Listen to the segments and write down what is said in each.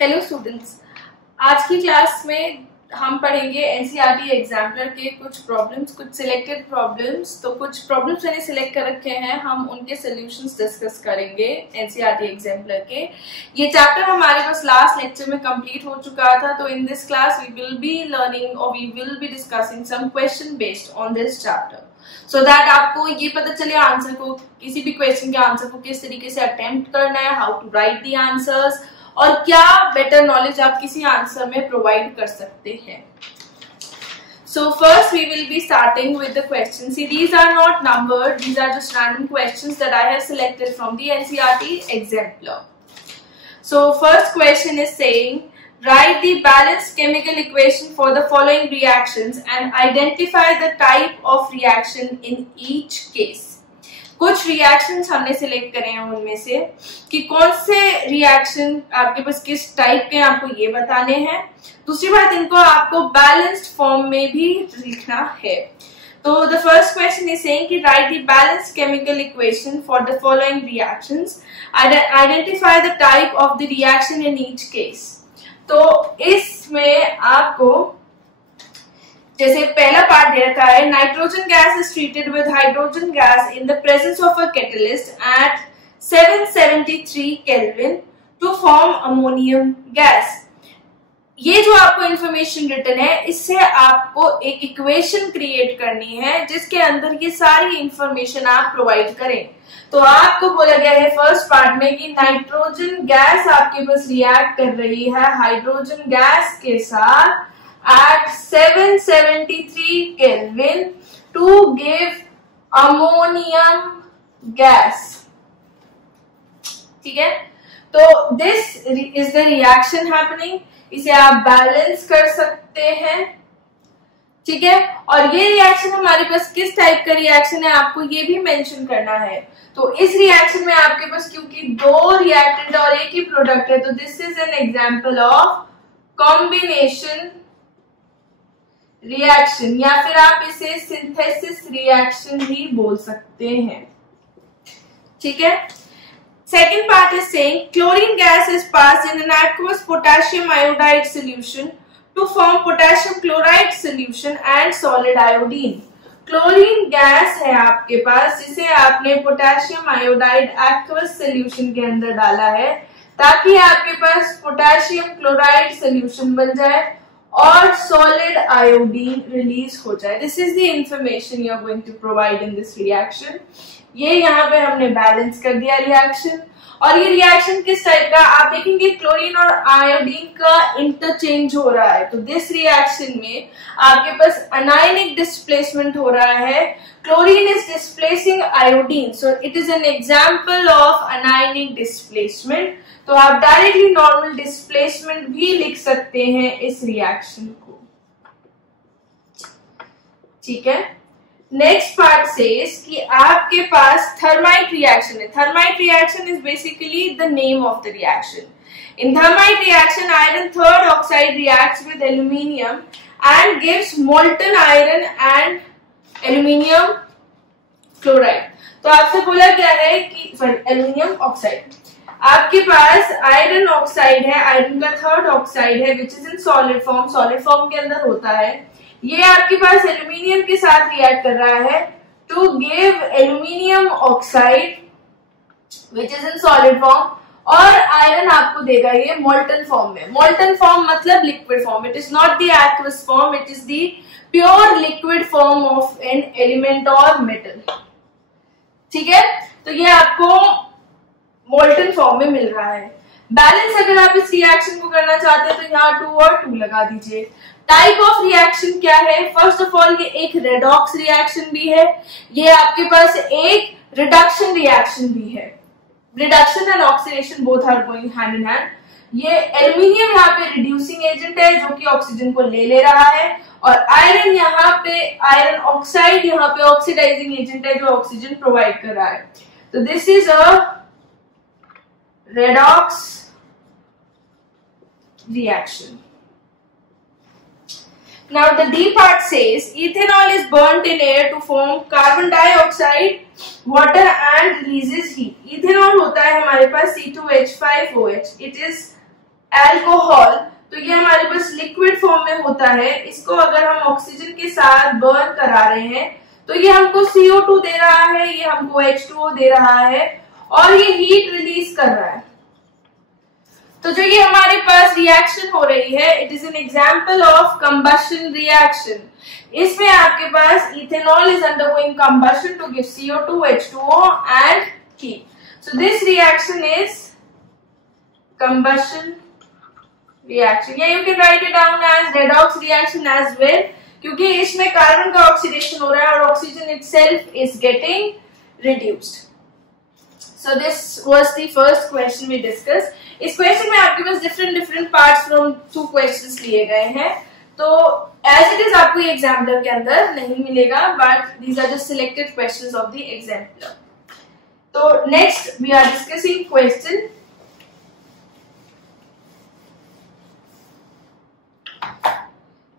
Hello students, आज की class में हम पढ़ेंगे एनसीईआरटी एग्जाम्पलर के कुछ प्रॉब्लम्स, कुछ सिलेक्टेड प्रॉब्लम्स। तो कुछ प्रॉब्लम्स मैंने सिलेक्ट कर रखे हैं, हम उनके सॉल्यूशंस डिस्कस करेंगे एनसीईआरटी एग्जाम्पलर के। ये चैप्टर हमारे पास लास्ट लेक्चर में कंप्लीट हो चुका था, तो in this class we will be learning और we will be discussing some question based on this chapter, so that आपको ये पता चले आंसर को, किसी भी क्वेश्चन के आंसर को किस तरीके से अटेम्प्ट करना है, how to write the answers, और क्या बेटर नॉलेज आप किसी आंसर में प्रोवाइड कर सकते हैं। So first we will be starting with the questions. See, these are not numbered, these are just random questions that I have selected from the NCERT exemplar. So first question is saying, write the balanced chemical equation for the following reactions and identify the type of reaction in each case. कुछ reactions हमने select करे हैं उनमें से कि कौन से reaction आपके पास किस टाइप के, आपको ये बताने हैं। दूसरी बात, इनको आपको बैलेंस्ड फॉर्म में भी लिखना है। तो the first question is saying कि write the balanced chemical equation for the following reactions, identify the type of the reaction in each case. तो इसमें आपको जैसे पहला पार्ट दे रखा है, nitrogen gas is treated with hydrogen gas in the presence of a catalyst at 773 kelvin to form ammonium gas. ये जो आपको इंफॉर्मेशन रिटन है, इससे आपको एक इक्वेशन क्रिएट करनी है जिसके अंदर ये सारी इंफॉर्मेशन आप प्रोवाइड करें। तो आपको बोला गया है फर्स्ट पार्ट में कि नाइट्रोजन गैस आपके पास रिएक्ट कर रही है हाइड्रोजन गैस के साथ at 773 Kelvin to give ammonium gas. ठीक है, तो this is the reaction happening. इसे आप बैलेंस कर सकते हैं, ठीक है। और ये रिएक्शन हमारे पास किस टाइप का रिएक्शन है, आपको ये भी मेंशन करना है। तो इस रिएक्शन में आपके पास क्योंकि दो रिएक्टेंट और एक ही प्रोडक्ट है, तो this is an example of combination reaction, या फिर आप इसे सिंथेसिस रिएक्शन भी बोल सकते हैं, ठीक है। Second part is saying chlorine gas is pass in an aqueous potassium iodide solution to form potassium chloride solution and solid iodine. Chlorine gas है आपके पास, जिसे आपने पोटेशियम आयोडाइड aqueous सॉल्यूशन के अंदर डाला है ताकि आपके पास पोटेशियम क्लोराइड सॉल्यूशन बन जाए और सॉलिड आयोडीन रिलीज हो जाए। This is the information you are going to provide in this reaction. ये यहाँ पे हमने बैलेंस कर दिया रिएक्शन। और ये रिएक्शन किस टाइप का, आप देखेंगे क्लोरीन और आयोडीन का इंटरचेंज हो रहा है। तो दिस रिएक्शन में आपके पास अनायनिक डिस्प्लेसमेंट हो रहा है। Chlorine is displacing iodine, so it is an example of anionic displacement. तो आप डायरेक्टली नॉर्मल डिस्प्लेसमेंट भी लिख सकते हैं इस रिएक्शन को, ठीक है। नेक्स्ट पार्ट सेज कि आपके पास थर्माइट रिएक्शन है। Thermite reaction is basically the name of the reaction. In thermite reaction iron third oxide reacts with aluminium and gives molten iron and aluminium chloride. तो आपसे बोला गया है कि एल्यूमिनियम ऑक्साइड, आपके पास आयरन ऑक्साइड है, iron का थर्ड ऑक्साइड है विच is in solid form, solid form के अंदर होता है। ये आपके पास एल्यूमिनियम के साथ रिएक्ट कर रहा है to give aluminium oxide which is in solid form, और आयरन आपको देगा ये मोल्टन फॉर्म में। मोल्टन फॉर्म मतलब liquid form, it is not the aqueous form, it is the pure liquid form of an element और metal, ठीक है। तो ये आपको मोल्टन फॉर्म में मिल रहा है। बैलेंस अगर आप इस रिएक्शन को करना चाहते हैं तो यहाँ 2 और 2 लगा दीजिए। टाइप ऑफ रिएक्शन क्या है, फर्स्ट ऑफ ऑल ये एक रेडॉक्स रिएक्शन भी है, ये आपके पास एक रिडक्शन रिएक्शन भी है। Reduction and oxidation both are going hand in hand. ये एल्यूमिनियम यहाँ पे रिड्यूसिंग एजेंट है जो कि ऑक्सीजन को ले रहा है, और आयरन यहाँ पे, आयरन ऑक्साइड यहाँ पे ऑक्सीडाइजिंग एजेंट है जो ऑक्सीजन प्रोवाइड कर रहा है। तो this is a redox reaction. Now the D part says ethanol is burnt in air to form carbon dioxide, water and releases heat. Ethanol होता है हमारे पास C2H5OH. It is अल्कोहल, तो ये हमारे पास लिक्विड फॉर्म में होता है। इसको अगर हम ऑक्सीजन के साथ बर्न करा रहे हैं तो ये हमको CO2 दे रहा है, ये हमको H2O दे रहा है और ये हीट रिलीज कर रहा है। तो जो ये हमारे पास रिएक्शन हो रही है, it is an example of combustion reaction. इसमें आपके पास ethanol is undergoing combustion to give CO2, H2O and heat. So this reaction is combustion reaction, या you can write it down as redox reaction as well, क्योंकि इसमें carbon का oxidation हो रहा है और oxygen itself is getting reduced. So this was the first question we discussed. इस question में आपके पास डिफरेंट पार्ट्स फ्रॉम 2 क्वेश्चंस लिए गए हैं, तो एज इट इज आपको ये एग्जाम्पलर के अंदर नहीं मिलेगा, but these are just selected questions of the exemplar. तो next we are discussing question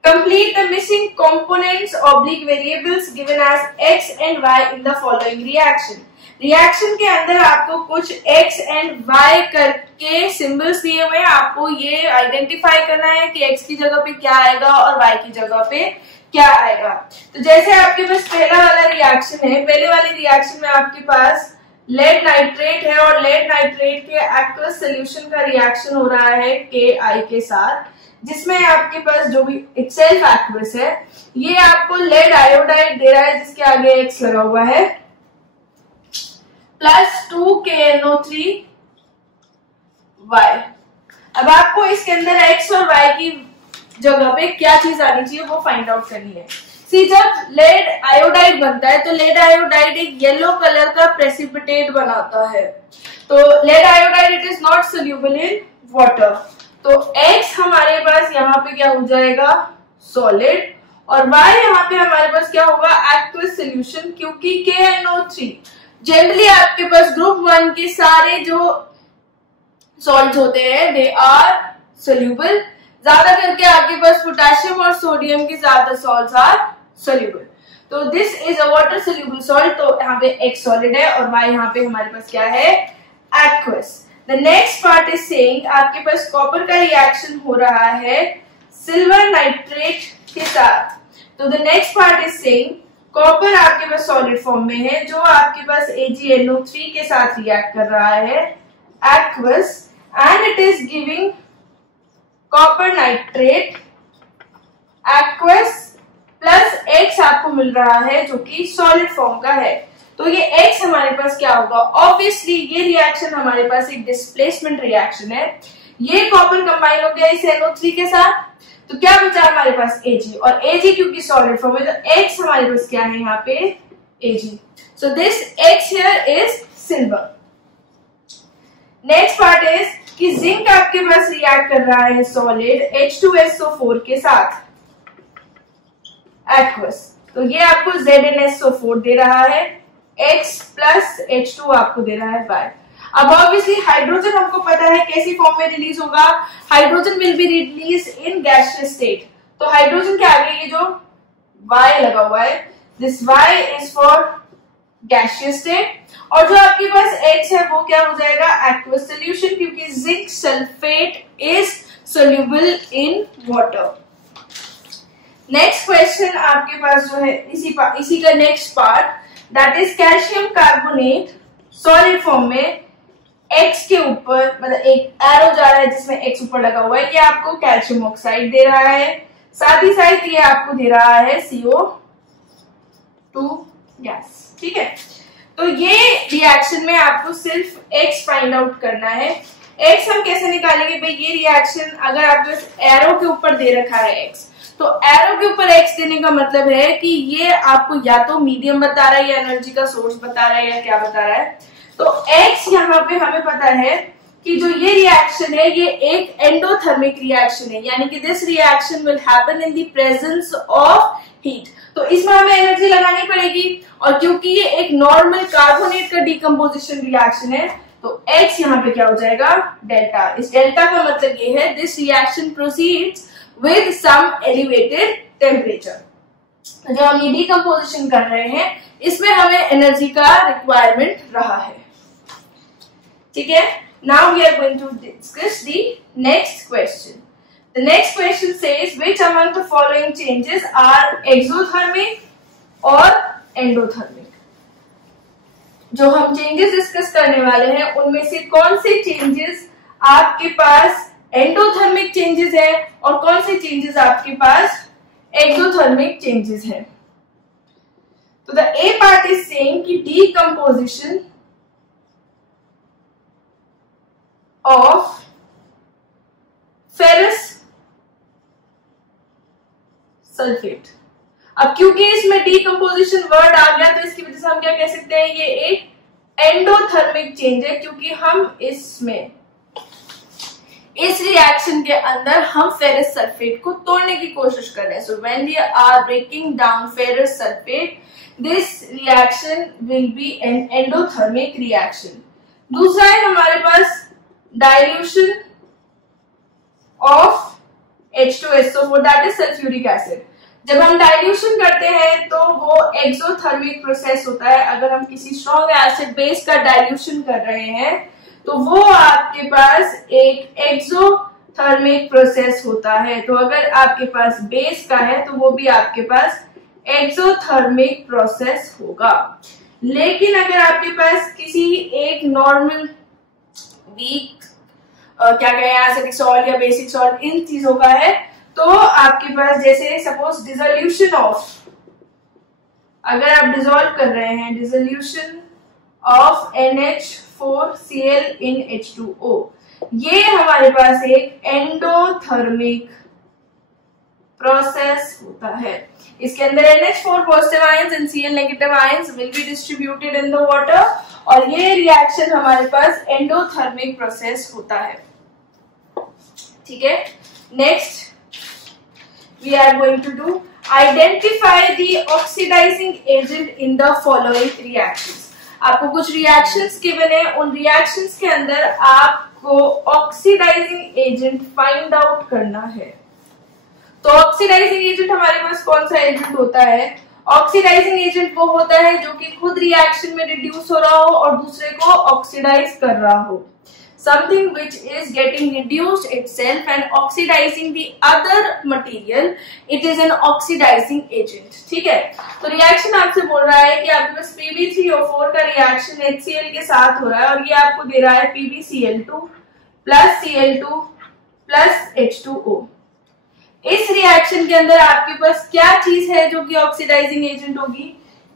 complete the missing components oblique variables given as x and y in the following reaction। Reaction के अंदर आपको कुछ x and y करके symbols दिए हुए हैं, आपको ये आइडेंटिफाई करना है कि x की जगह पे क्या आएगा और y की जगह पे क्या आएगा। तो जैसे आपके पास पहला वाला रिएक्शन है, पहले वाले रिएक्शन में आपके पास लेड नाइट्रेट है और लेड नाइट्रेट के एक्वस सोल्यूशन का रिएक्शन हो रहा है KI के साथ, जिसमें आपके पास जो भी इटसेल्फ एक्वस है, ये आपको लेड आयोडाइड दे रहा है जिसके आगे X लगा हुआ है, प्लस 2KNO3 Y। अब आपको इसके अंदर X और Y की जगह पे क्या चीज आनी चाहिए वो फाइंड आउट करनी है। सी, जब लेड आयोडाइड बनता है तो लेड आयोडाइड एक येलो कलर का प्रेसिपिटेट बनाता है, तो lead iodide it is not soluble in water, तो X हमारे पास यहाँ पे क्या हो जाएगा, सॉलिड, और Y यहाँ पे हमारे पास क्या होगा, एक्वस सोल्यूशन, क्योंकि KNO3 जनरली आपके पास ग्रुप 1 के सारे जो सॉल्ट्स होते हैं दे आर सोल्यूबल, ज्यादा करके आपके पास पोटेशियम और सोडियम के ज्यादा सॉल्ट्स आर सोल्यूबल, तो this is a water soluble salt, तो यहाँ पे X सॉलिड है और Y यहाँ पे हमारे पास क्या है, aqueous. The next part is saying आपके पास कॉपर का रिएक्शन हो रहा है सिल्वर नाइट्रेट के साथ, तो the next part is saying copper आपके पास सॉलिड फॉर्म में है जो आपके पास AgNO3 के साथ रिएक्ट कर रहा है aqueous, and it is giving copper nitrate aqueous plus X आपको मिल रहा है जो कि सॉलिड फॉर्म का है, तो ये X हमारे पास क्या होगा, ऑब्वियसली ये रिएक्शन हमारे पास एक डिस्प्लेसमेंट रिएक्शन है, ये कॉपर कंबाइन हो गया इस NO3 के साथ, तो क्या बचा हमारे पास Ag, और Ag क्योंकि सॉलिड फॉर्म है तो X हमारे पास क्या है यहाँ पे Ag, so this X here is silver. Next part is कि जिंक आपके पास रिएक्ट कर रहा है सॉलिड H2SO4 के साथ एक्वस, तो ये आपको ZnSO4 दे रहा है, X प्लस H2 आपको दे रहा है Y। अब ऑब्वियसली हाइड्रोजन हमको पता है कैसी फॉर्म में रिलीज होगा, hydrogen will be release in gaseous state, तो हाइड्रोजन के आगे ये जो Y लगा हुआ है, this Y is for gaseous state, और जो आपके पास X है वो क्या हो जाएगा, एक्वस सोल्यूशन, क्योंकि zinc sulphate is soluble in water. Next question आपके पास जो है इसी का next part, that is calcium carbonate solid form में X के ऊपर, मतलब एक एरो जा रहा है जिसमें X ऊपर लगा हुआ है, ये आपको कैल्शियम ऑक्साइड दे रहा है, साथ ही साथ ये आपको दे रहा है CO2 गैस, ठीक है। तो ये रिएक्शन में आपको सिर्फ X फाइंड आउट करना है। X हम कैसे निकालेंगे भाई, ये रिएक्शन अगर आपको एरो के ऊपर दे रखा है X, तो एरो के ऊपर X देने का मतलब है कि ये आपको या तो मीडियम बता रहा है या एनर्जी का सोर्स बता रहा है या क्या बता रहा है, तो X यहाँ पे हमें पता है कि जो ये रिएक्शन है ये एक एंडोथर्मिक रिएक्शन है, यानी कि this reaction will happen in the presence of heat, तो इसमें हमें एनर्जी लगानी पड़ेगी, और क्योंकि ये एक नॉर्मल कार्बोनेट का डिकम्पोजिशन रिएक्शन है तो X यहाँ पे क्या हो जाएगा, डेल्टा। इस डेल्टा का मतलब ये है this reaction proceeds with some elevated temperature, जो हम ये डिकम्पोजिशन कर रहे हैं इसमें हमें एनर्जी का रिक्वायरमेंट रहा है, ठीक है। Now we are going to discuss the next question. The next question says which among the following changes are exothermic और endothermic. जो हम चेंजेस डिस्कस करने वाले हैं उनमें से कौन से चेंजेस आपके पास एंडोथर्मिक चेंजेस है और कौन से चेंजेस आपके पास एक्सोथर्मिक चेंजेस है. तो the A part is saying कि डीकंपोजिशन ऑफ फेरस सल्फेट. अब क्योंकि इसमें डीकंपोजिशन वर्ड आ गया तो इसकी वजह से हम क्या कह सकते हैं, ये एक एंडोथर्मिक चेंज है क्योंकि हम इसमें इस रिएक्शन के अंदर हम फेरस सल्फेट को तोड़ने की कोशिश कर रहे हैं. So when we are breaking down ferrous sulphate this reaction will be an endothermic reaction. दूसरा है हमारे पास dilution of H2SO4 that is sulphuric acid. जब हम डाइल्यूशन करते हैं तो वो एक्सोथर्मिक प्रोसेस होता है. अगर हम किसी स्ट्रॉन्ग एसिड बेस का डाइल्यूशन कर रहे हैं तो वो आपके पास एक एक्सोथर्मिक प्रोसेस होता है. तो अगर आपके पास बेस का है तो वो भी आपके पास एक्सोथर्मिक प्रोसेस होगा. लेकिन अगर आपके पास किसी एक नॉर्मल वीक क्या कहें एसिडिक सॉल्ट या बेसिक सॉल्ट इन चीजों का है तो आपके पास जैसे सपोज डिसोल्यूशन ऑफ, अगर आप डिसॉल्व कर रहे हैं dissolution of NH4Cl in H2O, ये हमारे पास एक एंडोथर्मिक प्रोसेस होता है. इसके अंदर NH4 positive ions and Cl negative ions will be distributed in the water और ये रिएक्शन हमारे पास एंडोथर्मिक प्रोसेस होता है. ठीक है. Next we are going to do identify the oxidizing agent in the following reactions. आपको कुछ रिएक्शंस गिवन है, उन रिएक्शंस के अंदर आपको ऑक्सीडाइजिंग एजेंट फाइंड आउट करना है. तो ऑक्सीडाइजिंग एजेंट हमारे पास कौन सा एजेंट होता है? ऑक्सीडाइजिंग एजेंट वो होता है जो कि खुद रिएक्शन में रिड्यूस हो रहा हो और दूसरे को ऑक्सीडाइज कर रहा हो. Something which is getting reduced itself and oxidizing the other material, it is an oxidizing agent. ठीक है. तो रिएक्शन आपसे बोल रहा है कि आपके पास PbCO4 का रिएक्शन HCl के साथ हो रहा है और ये आपको दे रहा है PbCl2 plus Cl2 plus H2O. इस रिएक्शन के अंदर आपके पास क्या चीज है जो कि ऑक्सीडाइजिंग एजेंट होगी?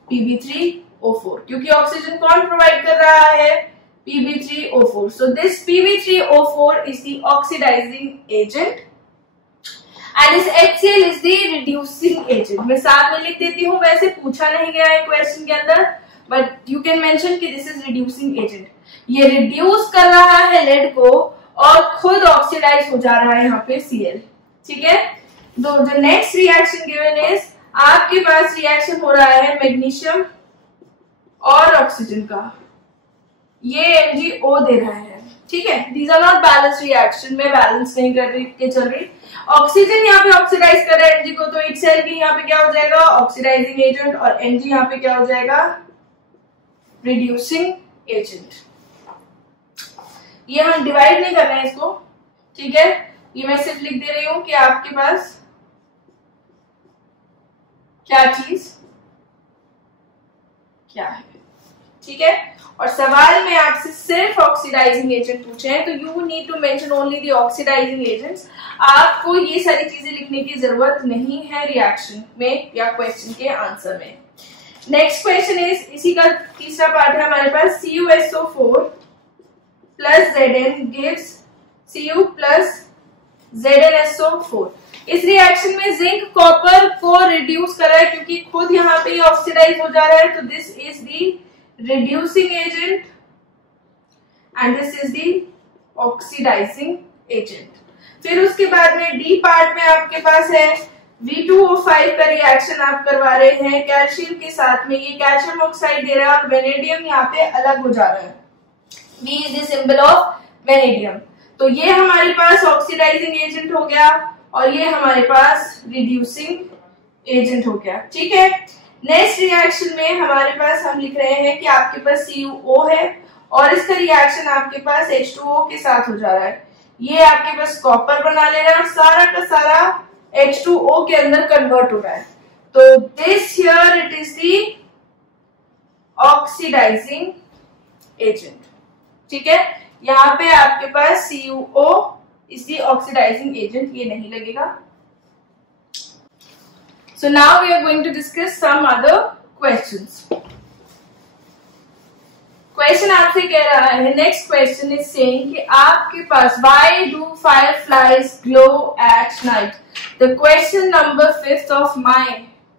Pb3O4. क्योंकि ऑक्सीजन कौन प्रोवाइड कर रहा है? Pb3O4. So this Pb3O4 is the oxidizing agent and this HCl is the reducing agent. मैं साथ में लिख देती हूँ, वैसे पूछा नहीं गया है क्वेश्चन के अंदर, but you can mention कि this is reducing agent. ये रिड्यूस कर रहा है लेड को और खुद ऑक्सीडाइज हो जा रहा है यहाँ पे Cl. ठीक है. The next reaction given is आपके पास रिएक्शन हो रहा है मैग्नीशियम और ऑक्सीजन का, ये MgO दे रहा है. ठीक है. These are not balance reaction, में बैलेंस नहीं कर रही के चल रही. ऑक्सीजन यहाँ पे ऑक्सीडाइज कर रहा है Mg को, तो इटसेल्फ ही यहाँ पे क्या हो जाएगा? Oxidising agent. और Mg यहाँ पे क्या हो जाएगा? Reducing agent. ये हम डिवाइड नहीं कर रहे हैं इसको. ठीक है. ये मैं सिर्फ लिख दे रही हूं कि आपके पास क्या चीज क्या है. ठीक है. और सवाल में आपसे सिर्फ ऑक्सीडाइजिंग एजेंट पूछे हैं तो you need to mention only the oxidising agents. आपको ये सारी चीजें लिखने की जरूरत नहीं है रिएक्शन में या क्वेश्चन के आंसर में. नेक्स्ट क्वेश्चन इज, इसी का तीसरा पार्ट है हमारे पास, CuSO4 plus Zn gives Cu plus ZnSO4. इस रिएक्शन में जिंक कॉपर को रिड्यूस कर रहा है क्योंकि खुद यहाँ पे ऑक्सीडाइज हो जा रहा है. तो this is the reducing agent and this is the oxidizing agent. फिर उसके बाद में डी पार्ट में आपके पास है V2O5 का रिएक्शन आप करवा रहे हैं कैल्शियम के साथ में. ये कैल्शियम ऑक्साइड दे रहा है और वेनेडियम यहाँ पे अलग हो जा रहा है. V is the symbol of vanadium. तो ये हमारे पास ऑक्सीडाइजिंग एजेंट हो गया और ये हमारे पास रिड्यूसिंग एजेंट हो गया. ठीक है. नेक्स्ट रिएक्शन में हमारे पास हम लिख रहे हैं कि आपके पास CuO है और इसका रिएक्शन आपके पास H2O के साथ हो जा रहा है। ये आपके पास कॉपर बना ले रहा है और सारा का सारा H2O के अंदर कन्वर्ट हो रहा है। तो this here it is the oxidising agent. ठीक है, यहाँ पे आपके पास CuO is the oxidising agent, ये नहीं लगेगा। So now we are going to discuss some other questions. Question आपसे कह रहा है, next question is saying कि आपके पास why do fireflies glow at night? The question number 5th of my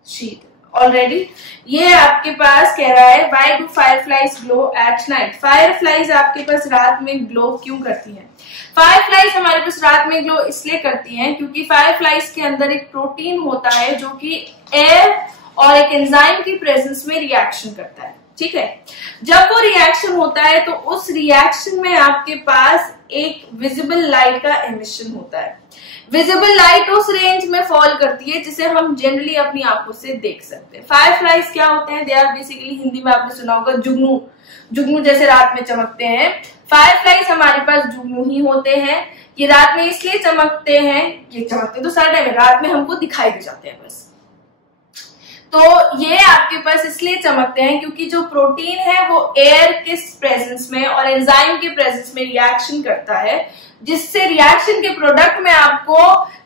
sheet already. ये आपके पास कह रहा है why do fireflies glow at night? Fireflies आपके पास रात में ग्लो क्यों करती हैं? फायरफ्लाइज हमारे पास रात में ग्लो इसलिए करती हैं क्योंकि फायरफ्लाइज के अंदर एक प्रोटीन होता है जो कि एयर और एक एंजाइम की प्रेजेंस में रिएक्शन करता है। ठीक है, जब वो रिएक्शन होता है तो उस रिएक्शन में आपके पास एक विजिबल लाइट का एमिशन होता है। विजिबल लाइट उस रेंज में फॉल करती है जिसे हम जनरली अपनी आंखों से देख सकते हैं। फायरफ्लाइज क्या होते हैं? दे आर बेसिकली, हिंदी में आपने सुना होगा जुगनू, जुगनू जैसे रात में चमकते हैं। फायरफ्लाइज हमारे पास जुगनू ही होते हैं। ये रात में इसलिए चमकते हैं, ये चमकते तो सारा टाइम, रात में हमको दिखाई दे जाते हैं बस। तो ये आपके पास इसलिए चमकते हैं क्योंकि जो प्रोटीन है वो एयर के प्रेजेंस में और एंजाइम के प्रेजेंस में रिएक्शन करता है, जिससे रिएक्शन के प्रोडक्ट में आपको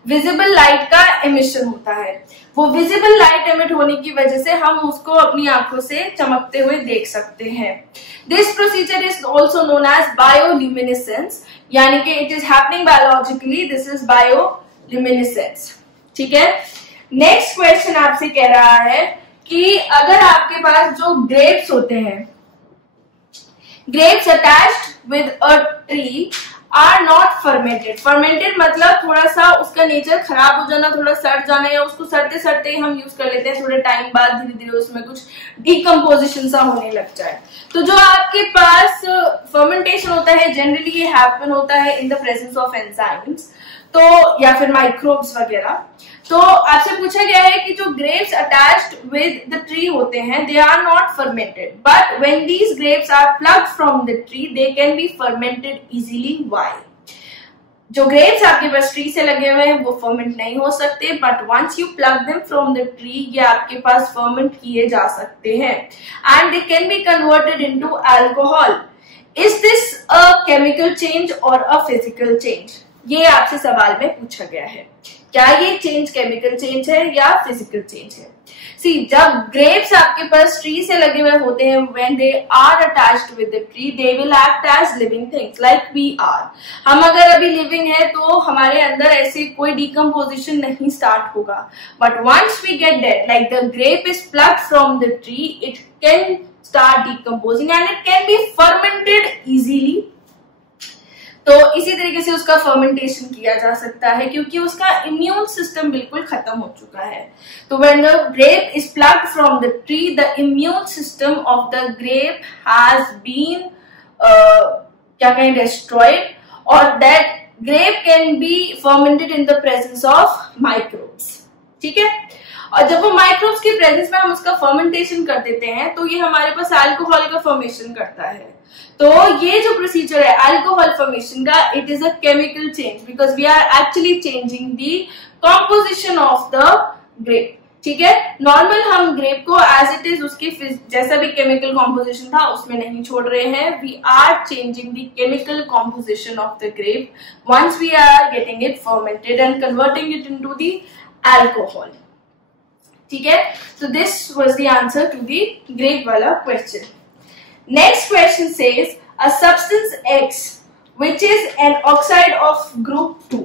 विजिबल लाइट का एमिशन होता है। वो विजिबल लाइट एमिट होने की वजह से हम उसको अपनी आंखों से चमकते हुए देख सकते हैं। This procedure is also known as bioluminescence, यानी कि it is happening biologically, this is bioluminescence. ठीक है, नेक्स्ट क्वेश्चन आपसे कह रहा है कि अगर आपके पास जो ग्रेप्स होते हैं, grapes attached with a tree are not fermented. Fermented मतलब थोड़ा सा उसका नेचर खराब हो जाना, थोड़ा सड़ जाना, या उसको सड़ते सड़ते ही हम यूज कर लेते हैं, थोड़े टाइम बाद धीरे धीरे उसमें कुछ डिकम्पोजिशन सा होने लग जाए। तो जो आपके पास फर्मेंटेशन होता है जनरली ये हैपन होता है इन द प्रेजेंस ऑफ एंजाइम्स, तो या फिर माइक्रोब्स वगैरह। तो आपसे पूछा गया है कि जो grapes attached with the tree होते हैं, they are not fermented, but when these grapes are plugged from the tree they can be fermented easily. Why? जो ग्रेप्स आपके पास ट्री से लगे हुए हैं वो फर्मेंट नहीं हो सकते, but once you plug them from the tree ये आपके पास फर्मेंट किए जा सकते हैं and they can be converted into alcohol. Is this a chemical change और अ फिजिकल चेंज? ये आपसे सवाल में पूछा गया है, क्या ये चेंज केमिकल चेंज है या फिजिकल चेंज है? सी, जब ग्रेप्स आपके पास ट्री से लगे हुए होते हैं, when they are attached with the tree they will act as living things like we are. हम अगर अभी लिविंग है तो हमारे अंदर ऐसे कोई डिकम्पोजिशन नहीं स्टार्ट होगा, but once we get dead like the grape is plugged from the tree it can start decomposing and it can be fermented easily. तो इसी तरीके से उसका फर्मेंटेशन किया जा सकता है क्योंकि उसका इम्यून सिस्टम बिल्कुल खत्म हो चुका है। तो when the grape is plugged from the tree the immune system of the grape has been क्या कहें डिस्ट्रॉयड और that grape can be fermented in the presence of microbes. ठीक है, और जब वो माइक्रोब्स की प्रेजेंस में हम उसका फर्मेंटेशन कर देते हैं तो ये हमारे पास अल्कोहल का फॉर्मेशन करता है। तो ये जो प्रोसीजर है अल्कोहल फॉर्मेशन का, it is a chemical change because we are actually changing the composition of the grape. ठीक है, नॉर्मल हम ग्रेप को एज इट इज उसकी जैसा भी केमिकल कॉम्पोजिशन था उसमें नहीं छोड़ रहे हैं, we are changing the chemical composition of the grape once we are getting it fermented and converting it into the alcohol. ठीक है, so this was the answer to the grape वाला question. Next question says a substance X which is an oxide of group 2.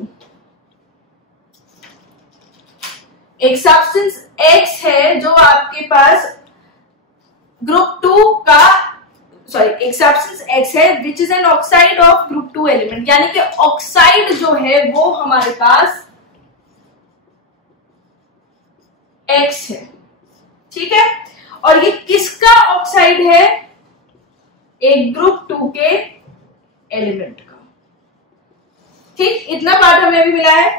एक substance X है जो आपके पास group 2 का एक substance X है which is an oxide of group 2 element, यानी कि ऑक्साइड जो है वो हमारे पास X है। ठीक है, और ये किसका ऑक्साइड है? एक ग्रुप 2 के एलिमेंट का। ठीक, इतना पार्ट हमें भी मिला है।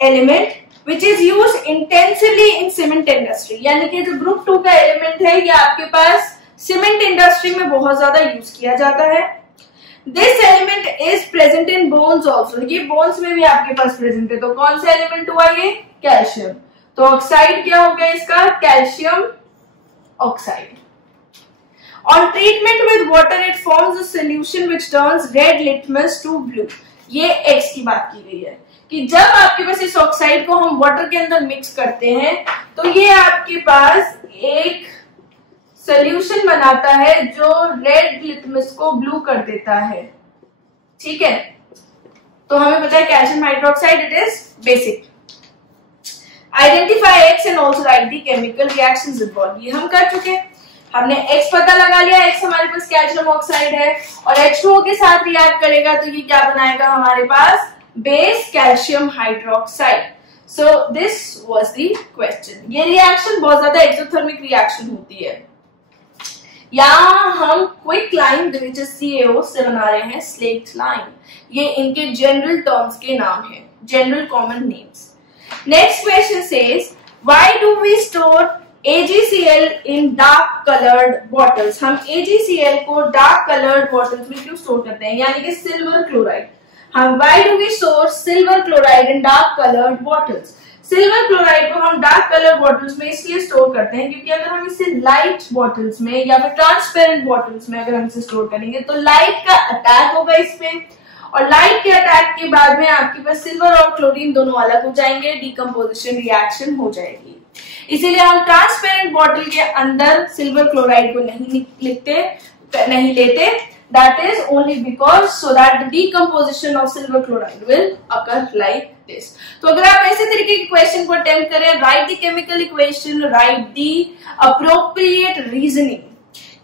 Element which is use intensively in cement industry, यानी कि जो ग्रुप 2 का एलिमेंट है ये आपके पास सीमेंट इंडस्ट्री इंडस्ट्री में बहुत ज्यादा यूज किया जाता है। This element is present in bones also, ये बोन्स में भी आपके पास प्रेजेंट है। तो कौन सा एलिमेंट हुआ ये? कैल्शियम। तो ऑक्साइड क्या हो गया इसका? Calcium oxide. On treatment with water it forms a solution which turns red litmus to blue. ये एक्स की बात की गई है कि जब आपके पास इस ऑक्साइड को हम वाटर के अंदर मिक्स करते हैं तो ये आपके पास एक सॉल्यूशन बनाता है जो रेड लिटमस को ब्लू कर देता है। ठीक है, तो हमें पता है calcium hydroxide it is basic. Identify x and also right the chemical reactions involve. ये हम कर चुके हैं, हमने एक्स पता लगा लिया, एक्स हमारे पास कैल्शियम ऑक्साइड है और H2O के साथ रिएक्ट करेगा तो ये क्या बनाएगा हमारे पास? Base calcium hydroxide. So this was the question. ये रिएक्शन बहुत ज्यादा एक्सोथर्मिक रिएक्शन होती है। यहाँ हम क्विक लाइन CaO से बना रहे हैं स्लेक्ट लाइन। ये इनके जनरल टर्म्स के नाम है, general common names. Next question says why do we store AgCl in dark coloured bottles. हम AgCl को डार्क कलर्ड बॉटल्स में क्यों स्टोर करते हैं? यानी कि सिल्वर क्लोराइड। हम why do we store silver chloride in dark coloured bottles. Silver chloride को हम डार्क कलर बॉटल्स में इसलिए स्टोर करते हैं क्योंकि अगर हम इसे लाइट बॉटल्स में या फिर ट्रांसपेरेंट बॉटल्स में अगर हम इसे स्टोर करेंगे तो लाइट का अटैक होगा इसमें, और लाइट के अटैक के बाद में आपके पास सिल्वर और क्लोरीन दोनों अलग हो जाएंगे, डिकम्पोजिशन रिएक्शन हो जाएगी। इसीलिए हम ट्रांसपेरेंट बॉटल के अंदर सिल्वर क्लोराइड को नहीं लेते। That is only because so that the decomposition of silver chloride will occur like this. तो अगर आप ऐसे तरीके के क्वेश्चन को अटेम्प्ट करें, right the chemical equation, right the appropriate reasoning,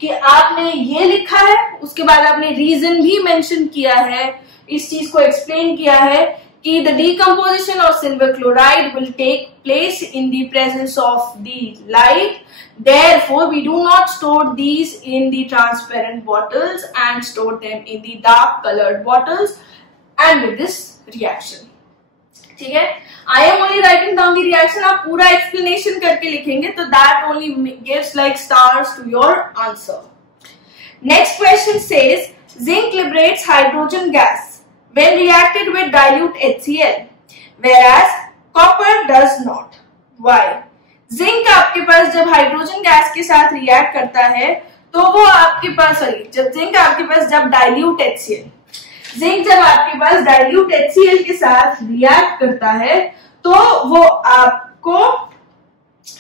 कि आपने ये लिखा है उसके बाद आपने रीजन भी मेंशन किया है, इस चीज को एक्सप्लेन किया है कि the decomposition of silver chloride will take place in the presence of the light. Therefore, we do not store these in the transparent bottles and store them in the dark colored bottles and with this reaction. ठीक है, I am only writing down the reaction. आप पूरा explanation करके लिखेंगे तो that only gives like stars to your answer. Next question says zinc liberates hydrogen gas when reacted with dilute HCl, whereas copper does not. Why? Zinc आपके पास जब hydrogen gas के साथ react करता है तो वो आपके पास जब जिंक आपके पास जब डाइल्यूट HCl, जिंक जब आपके पास डाइल्यूट HCl के साथ रिएक्ट करता है तो वो आपको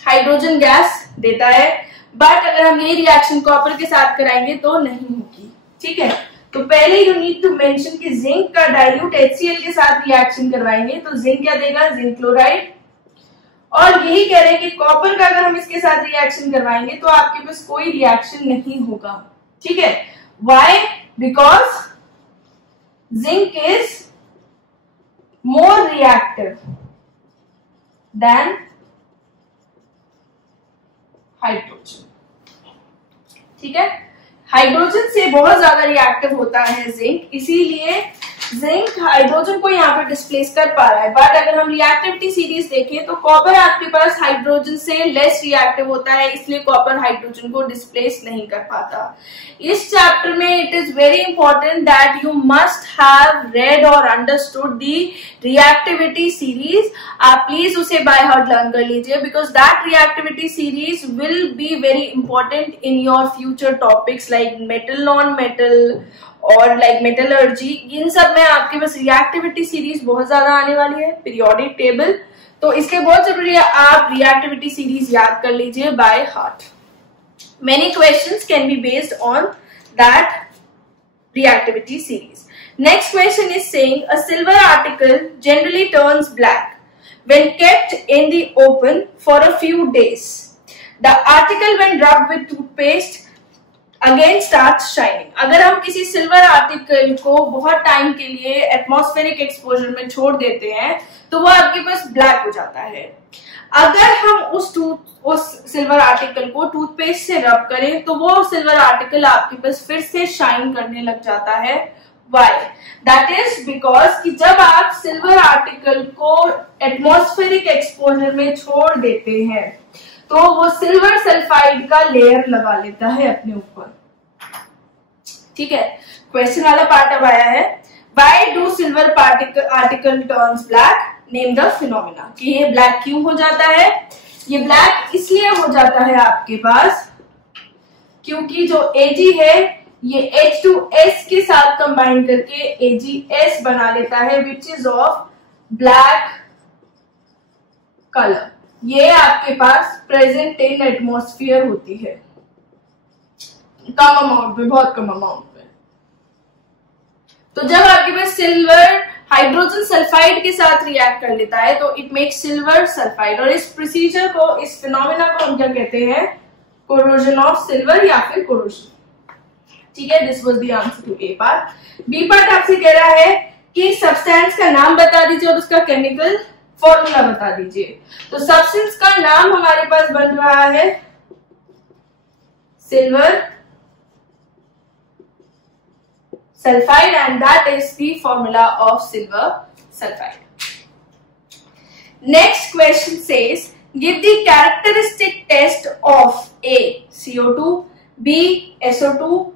हाइड्रोजन गैस देता है। बट अगर हम ये रिएक्शन कॉपर के साथ कराएंगे तो नहीं होगी। ठीक है, तो पहले यू नीड टू मेंशन कि जिंक का डाइल्यूट HCl के साथ रिएक्शन करवाएंगे तो जिंक क्या देगा? Zinc chloride. और यही कह रहे हैं कि कॉपर का अगर हम इसके साथ रिएक्शन करवाएंगे तो आपके पास कोई रिएक्शन नहीं होगा। ठीक है, why? Because zinc is more reactive than hydrogen. ठीक है, हाइड्रोजन से बहुत ज्यादा रिएक्टिव होता है जिंक, इसीलिए जिंक हाइड्रोजन को यहाँ पे डिस्प्लेस कर पा रहा है। बट अगर हम रिएक्टिविटी सीरीज देखें तो कॉपर आपके पास हाइड्रोजन से लेस रिएक्टिव होता है, इसलिए कॉपर हाइड्रोजन को डिस्प्लेस नहीं कर पाता। इस चैप्टर में it is very important that you must have read और अंडरस्टूड दी रिएक्टिविटी सीरीज। आप प्लीज उसे बाय हार्ट लर्न कर लीजिए because that reactivity series will be very important in your future topics like metal non metal और like metallurgy. इन सब में आपके पास reactivity series बहुत ज्यादा आने वाली है, पीरियोडिक टेबल, तो इसलिए बहुत जरूरी है आप रिएक्टिविटी सीरीज याद कर लीजिए by heart. Many questions can be based on that reactivity series. Next question is saying a silver article generally turns black when kept in the open for a few days. The article when rubbed with toothpaste again starts shining. अगर हम किसी silver article को बहुत time के लिए atmospheric exposure में छोड़ देते हैं तो वो आपके पास ब्लैक हो जाता है। अगर हम उस सिल्वर आर्टिकल को टूथपेस्ट से रब करें तो वो सिल्वर आर्टिकल आपके पास फिर से शाइन करने लग जाता है। Why? That is because कि जब आप सिल्वर आर्टिकल को एटमॉस्फेरिक एक्सपोजर में छोड़ देते हैं तो वो सिल्वर सल्फाइड का लेयर लगा लेता है अपने ऊपर। ठीक है, क्वेश्चन वाला पार्ट अब आया है, why do silver article turns black, name the phenomena, कि ये ब्लैक क्यों हो जाता है। ये ब्लैक इसलिए हो जाता है आपके पास क्योंकि जो Ag है ये H2S के साथ कंबाइन करके AgS बना लेता है which is of black colour. ये आपके पास प्रेजेंट इन एटमॉस्फेयर होती है कम अमाउंट में, बहुत कम अमाउंट में। तो जब आपके पास सिल्वर हाइड्रोजन सल्फाइड के साथ रिएक्ट कर लेता है तो इट मेक्स सिल्वर सल्फाइड, और इस प्रोसीजर को, इस फिनोमेना को हम क्या कहते हैं, कोरोजन ऑफ सिल्वर या फिर कोरोजन। ठीक है, this was the answer to A part. B part आपसे कह रहा है कि सब्सटेंस का नाम बता दीजिए और उसका केमिकल फॉर्मूला बता दीजिए। तो सब्सटेंस का नाम हमारे पास बन रहा है silver sulfide and that is the formula of silver sulfide. Next question says, give the characteristic test of A CO2, B SO2,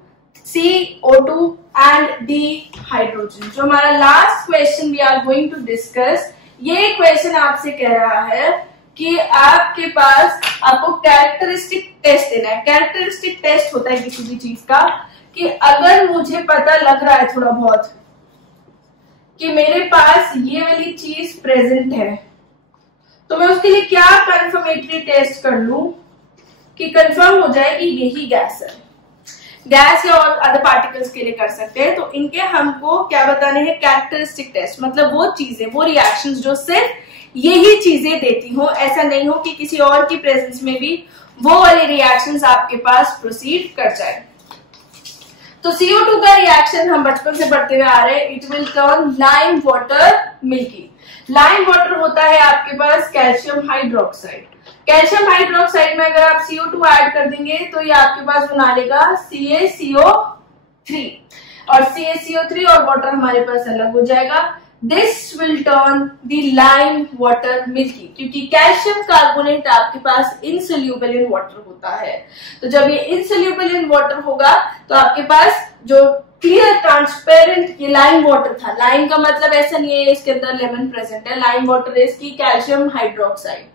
C O2 and D hydrogen. जो हमारा last question we are going to discuss, ये question आपसे कह रहा है कि आपके पास आपको कैरेक्टरिस्टिक टेस्ट देना है। कैरेक्टरिस्टिक टेस्ट होता है किसी भी चीज का कि अगर मुझे पता लग रहा है थोड़ा बहुत कि मेरे पास ये वाली चीज प्रेजेंट है तो मैं उसके लिए क्या कंफर्मेटरी टेस्ट कर लूं कि कंफर्म हो जाए कि यही गैस है। गैस या और अदर पार्टिकल्स के लिए कर सकते हैं। तो इनके हमको क्या बताने हैं, कैरेक्टरिस्टिक टेस्ट, मतलब वो चीजें, वो रिएक्शंस जो सिर्फ यही चीजें देती हो, ऐसा नहीं हो कि किसी और की प्रेजेंस में भी वो वाले रिएक्शंस आपके पास प्रोसीड कर जाए। तो CO2 का रिएक्शन हम बचपन से पढ़ते हुए आ रहे हैं, it will turn lime water milky. Lime water होता है आपके पास कैल्शियम हाइड्रोक्साइड। कैल्शियम हाइड्रोक्साइड में अगर आप CO2 ऐड कर देंगे तो ये आपके पास बना लेगा CaCO3, और CaCO3 और वाटर हमारे पास अलग हो जाएगा। This will turn the lime water milky, क्योंकि कैल्शियम कार्बोनेट आपके पास इनसोल्यूबल इन वाटर होता है। तो जब ये इनसोल्यूबल इन वाटर होगा तो आपके पास जो क्लियर ट्रांसपेरेंट ये लाइम वाटर था, लाइम का मतलब ऐसा नहीं है इसके अंदर लेमन प्रेजेंट है, लाइम वाटर है इसकी कैल्शियम हाइड्रोक्साइड।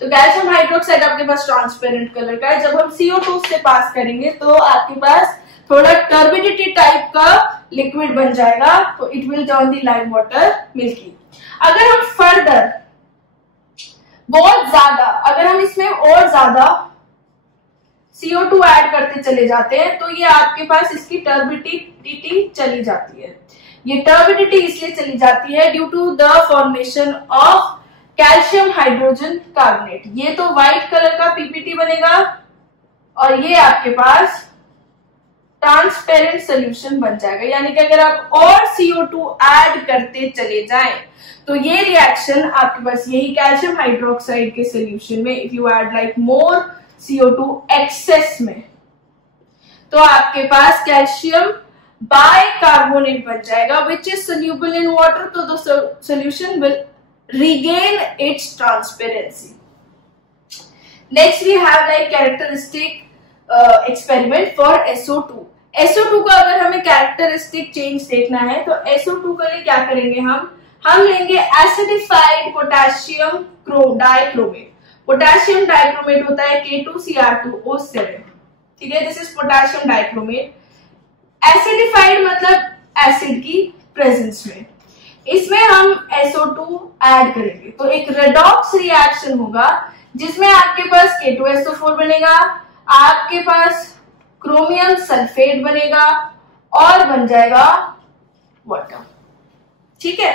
तो कैल्शियम हाइड्रोक्साइड आपके पास ट्रांसपेरेंट कलर का है। जब हम CO2 से पास करेंगे तो आपके पास थोड़ा टर्बिडिटी टाइप का लिक्विड बन जाएगा, तो it will turn the lime water milky. अगर हम फर्दर बहुत ज्यादा, अगर हम इसमें और ज्यादा CO2 ऐड करते चले जाते हैं तो ये आपके पास इसकी टर्बिडिटी चली जाती है। ये टर्बिडिटी इसलिए चली जाती है due to the formation of calcium hydrogen carbonate. ये तो व्हाइट कलर का PPT बनेगा और ये आपके पास ट्रांसपेरेंट सोल्यूशन बन जाएगा। यानी कि अगर आप और CO2 ऐड करते चले जाएं तो ये रिएक्शन आपके पास यही कैल्शियम हाइड्रोक्साइड के सोल्यूशन में, if you add like more CO2 excess में, तो आपके पास कैल्शियम बाइकार्बोनेट बन जाएगा which is soluble in water, so the solution will regain its transparency. Next we have like characteristic experiment for SO2. SO2 का अगर हमें characteristic change देखना है तो SO2 के लिए क्या करेंगे, हम लेंगे acidified potassium dichromate. Potassium dichromate होता है K2Cr2O7, ठीक है, this is potassium dichromate. Acidified मतलब एसिड की प्रेजेंस में, इसमें हम SO2 ऐड करेंगे तो एक रेडॉक्स रिएक्शन होगा जिसमें आपके पास K2SO4 बनेगा, आपके पास क्रोमियम सल्फेट बनेगा और बन जाएगा वाटर। ठीक है,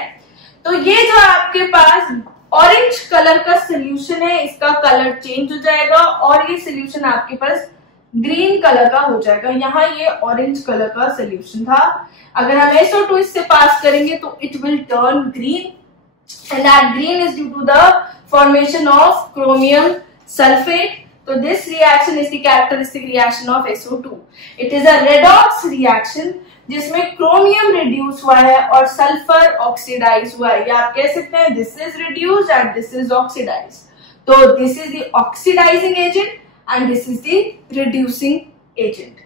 तो ये जो आपके पास ऑरेंज कलर का सोल्यूशन है इसका कलर चेंज हो जाएगा और ये सोल्यूशन आपके पास ग्रीन कलर का हो जाएगा। यहाँ ये ऑरेंज कलर का सोल्यूशन था, अगर हम SO2 इससे पास करेंगे तो it will turn green and that green is due to the formation of chromium sulphate. तो this reaction is the characteristic reaction of SO2। It is a redox reaction जिसमें क्रोमियम रिड्यूस हुआ है और sulphur oxidise हुआ है, या आप कह सकते हैं this is reduced and this is oxidised. तो this is the oxidising agent and this is the reducing agent.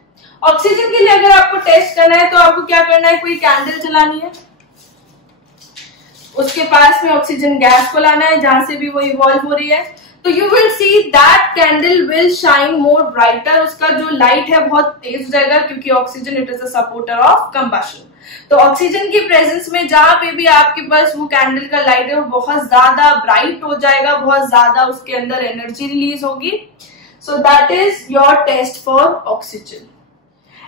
Oxygen के लिए अगर आपको टेस्ट करना है तो आपको क्या करना है, कोई कैंडल जलानी है, उसके पास में ऑक्सीजन गैस को लाना है जहां से भी वो इवॉल्व हो रही है, तो you will see that candle will shine more brighter, उसका जो लाइट है बहुत तेज हो जाएगा क्योंकि oxygen it is a supporter of combustion. तो ऑक्सीजन की प्रेजेंस में जहां पे भी आपके पास वो कैंडल का लाइट है वो बहुत ज्यादा ब्राइट हो जाएगा, बहुत ज्यादा उसके अंदर एनर्जी रिलीज होगी। So that is your test for oxygen.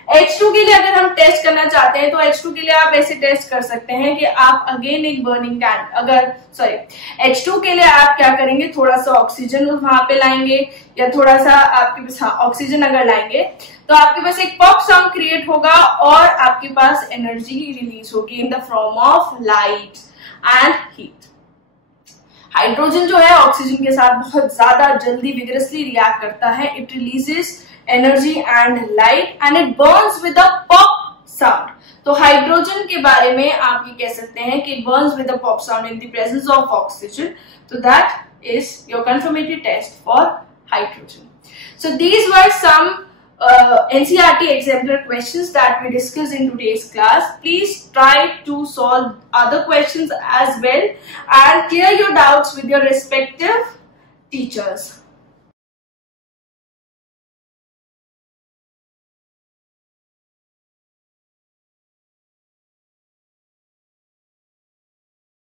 H2 के लिए अगर हम टेस्ट करना चाहते हैं तो H2 के लिए आप ऐसे टेस्ट कर सकते हैं कि आप अगेन एक बर्निंग H2 के लिए आप क्या करेंगे, थोड़ा सा ऑक्सीजन वहां पे लाएंगे या थोड़ा सा आपके पास ऑक्सीजन अगर लाएंगे तो आपके पास एक पॉप साउंड क्रिएट होगा और आपके पास एनर्जी रिलीज होगी in the form of light and heat. Hydrogen जो है ऑक्सीजन के साथ बहुत ज्यादा जल्दी विगरसली रिएक्ट करता है, it releases energy and light and it burns with a pop sound. तो हाइड्रोजन के बारे में आप ये कह सकते हैं कि it burns with a pop sound in the presence of oxygen. तो that is your confirmatory test for hydrogen. So these were some NCERT exemplar questions that we discussed in today's class. Please try to solve other questions as well and clear your doubts with your respective teachers.